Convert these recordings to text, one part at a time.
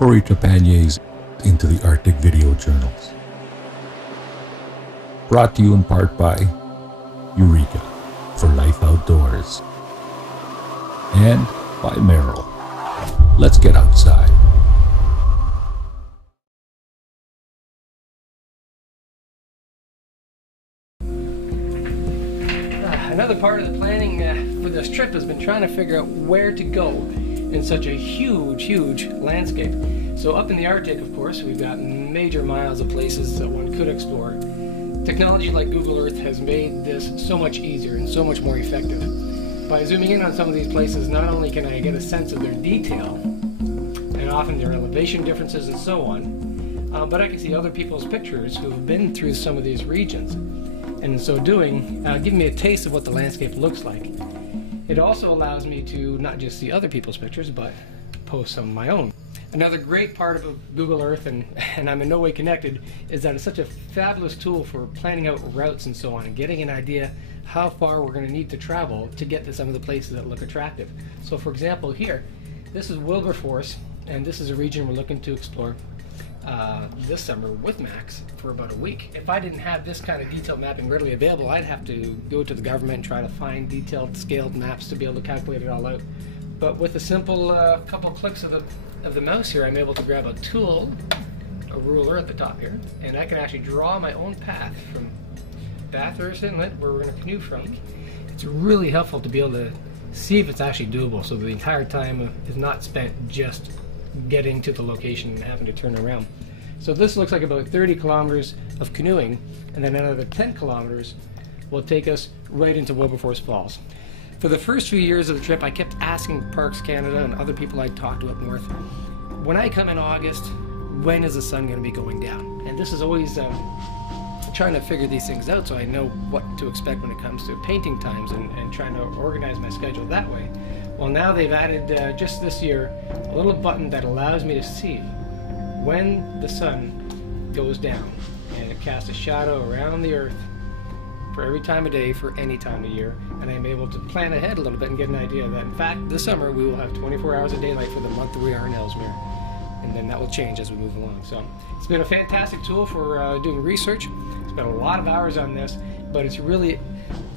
Cory Trepanier's Into the Arctic Video Journals. Brought to you in part by Eureka for Life Outdoors and by Merrill. Let's get outside. Another part of the planning for this trip has been trying to figure out where to go in such a huge landscape. So up in the Arctic, of course, we've got major miles of places that one could explore. Technology like Google Earth has made this so much easier and so much more effective. By zooming in on some of these places, not only can I get a sense of their detail, and often their elevation differences and so on, but I can see other people's pictures who've been through some of these regions. And in so doing, give me a taste of what the landscape looks like. It also allows me to not just see other people's pictures, but post some of my own. Another great part of Google Earth, and I'm in no way connected, is that it's such a fabulous tool for planning out routes and so on, and getting an idea how far we're going to need to travel to get to some of the places that look attractive. So for example here, this is Wilberforce, and this is a region we're looking to explore this summer with Max for about a week. If I didn't have this kind of detailed mapping readily available, I'd have to go to the government and try to find detailed scaled maps to be able to calculate it all out. But with a simple couple clicks of the mouse here, I'm able to grab a tool, a ruler at the top here, and I can actually draw my own path from Bathurst Inlet, where we're going to canoe from. It's really helpful to be able to see if it's actually doable, so the entire time is not spent just getting to the location and having to turn around. So this looks like about 30 kilometers of canoeing, and then another 10 kilometers will take us right into Wilberforce Falls. For the first few years of the trip, I kept asking Parks Canada and other people I'd talked to up north, when I come in August, when is the sun going to be going down? And this is always trying to figure these things out so I know what to expect when it comes to painting times and trying to organize my schedule that way. Well, now they've added, just this year, a little button that allows me to see when the sun goes down, and it casts a shadow around the earth for every time of day for any time of year, and I'm able to plan ahead a little bit and get an idea that in fact this summer we will have 24 hours of daylight for the month that we are in Ellesmere, and then that will change as we move along. So it's been a fantastic tool for doing research. Spent a lot of hours on this, but it's really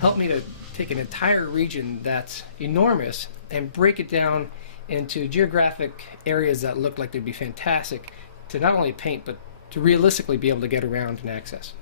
helped me to take an entire region that's enormous and break it down into geographic areas that look like they'd be fantastic to not only paint, but to realistically be able to get around and access.